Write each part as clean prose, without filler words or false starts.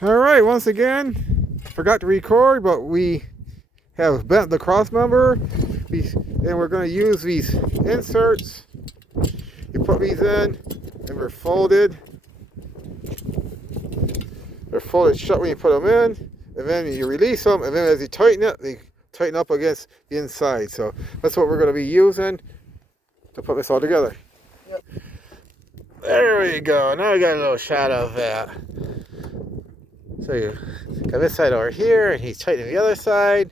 Alright, once again, forgot to record, but we have bent the cross member, and we're going to use these inserts. You put these in, and they're folded. They're folded shut when you put them in, and then you release them, and then as you tighten it, they tighten up against the inside. So that's what we're going to be using to put this all together. Yep. There we go. Now we got a little shot of that. So you got this side over here, and he's tightening the other side.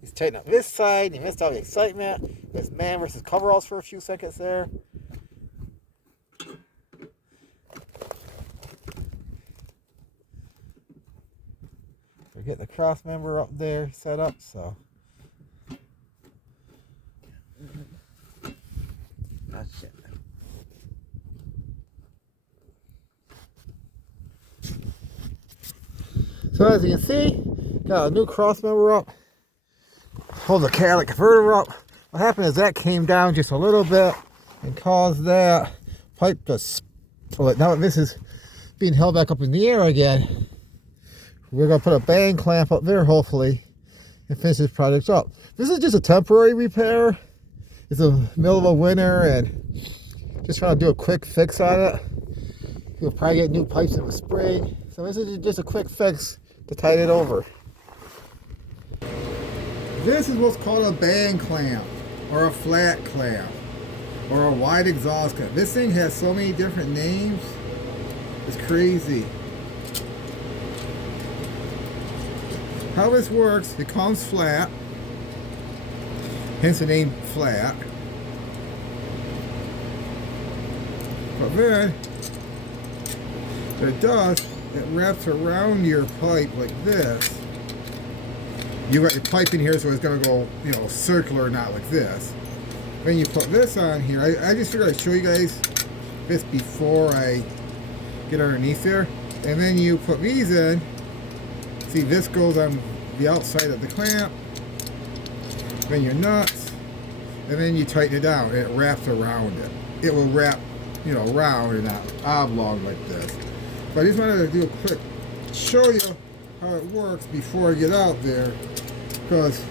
He's tightening up this side. He missed all the excitement. This man versus coveralls for a few seconds there. We're getting the cross member up there set up, so. Oh, shit. So as you can see, got a new cross member up. Hold the catalytic converter up. What happened is that came down just a little bit and caused that pipe to split. Now this is being held back up in the air again. We're going to put a bang clamp up there, hopefully, and finish this project up. This is just a temporary repair. It's the middle of a winter and just trying to do a quick fix on it. We'll probably get new pipes in the spring. So this is just a quick fix to tighten it over. This is what's called a bang clamp, or a flat clamp, or a wide exhaust clamp. This thing has so many different names. It's crazy. How this works, it comes flat, hence the name flat. But then, what it does, it wraps around your pipe like this. You got your pipe in here, so it's going to go, you know, circular, not like this. Then you put this on here. I just figured I'd show you guys this before I get underneath there. And then you put these in. See, this goes on the outside of the clamp. Then your nuts. And then you tighten it down, and it wraps around it. It will wrap, you know, round and not oblong like this. But I just wanted to do a quick show you how it works before I get out there, because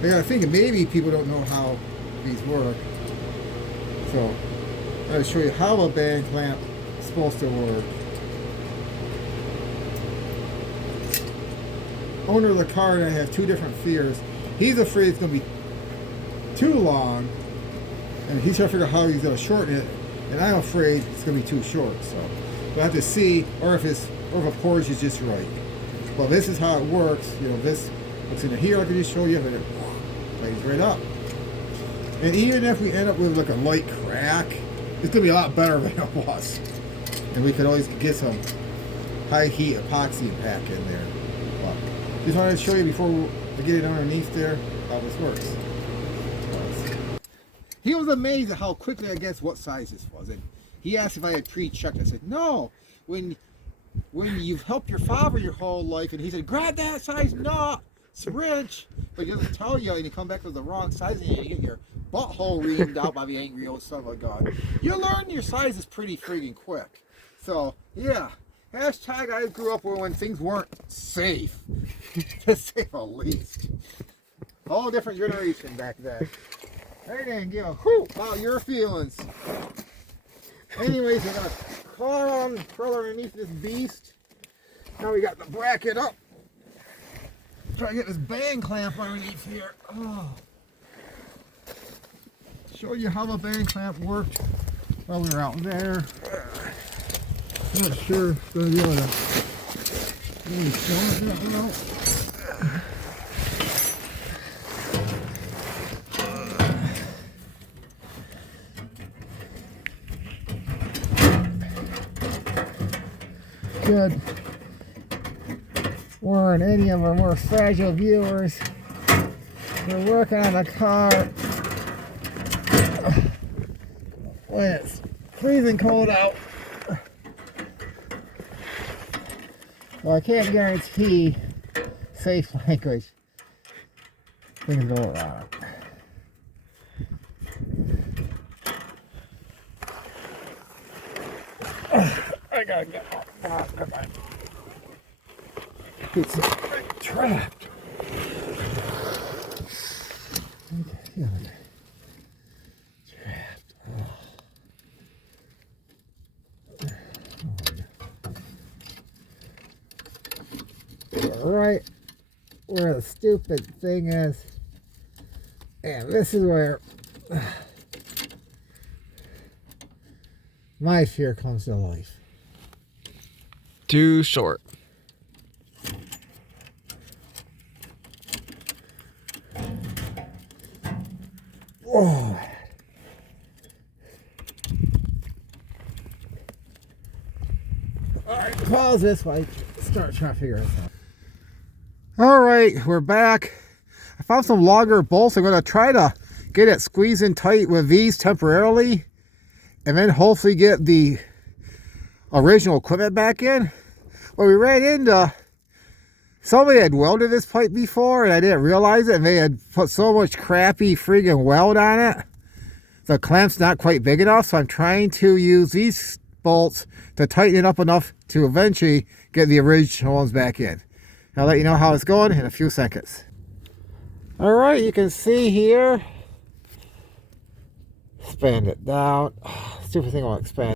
I got thinking maybe people don't know how these work. So I'm going to show you how a bang clamp is supposed to work. Owner of the car and I have two different fears. He's afraid it's going to be too long, and he's trying to figure out how he's going to shorten it, and I'm afraid it's going to be too short. So we'll have to see, or if a portage is just right. Well, this is how it works. You know, this looks in here. I can just show you, but it lays right up. And even if we end up with like a light crack, it's gonna be a lot better than it was. And we could always get some high heat epoxy pack in there. But just wanted to show you before we get it underneath there how this works. He was amazed at how quickly I guessed what size this was, and he asked if I had pre-checked. I said no. When you've helped your father your whole life, and he said, grab that size nut, syringe, but he doesn't tell you, and you come back with the wrong size, and you get your butthole reamed out by the angry old son of a gun. You learn your sizes pretty friggin' quick. So, yeah, hashtag I grew up when things weren't safe, to say the least. Whole different generation back then. They didn't give a hoot about your feelings. Anyways, we're going to crawl underneath this beast. Now we got the bracket up. Try to get this bang clamp underneath here. Oh. Show you how the bang clamp worked while we were out there. I'm not sure if I'm going to be able to really film it that well. Good warn any of our more fragile viewers. We're working on the car when it's freezing cold out. Well, I can't guarantee safe language. Things go wrong. I gotta get off. Oh, come on. It's trapped. Okay. Trapped. Right where the stupid thing is, and this is where my fear comes to life. Too short. Whoa. Alright, pause this while I start trying to figure this out. Alright, we're back. I found some longer bolts. I'm going to try to get it squeezed in tight with these temporarily, and then hopefully get the original equipment back in. Well, we ran into somebody had welded this pipe before and I didn't realize it, and they had put so much crappy friggin' weld on it. The clamp's not quite big enough, so I'm trying to use these bolts to tighten it up enough to eventually get the original ones back in. I'll let you know how it's going in a few seconds. Alright, you can see here. Expand it down. Stupid thing won't expand.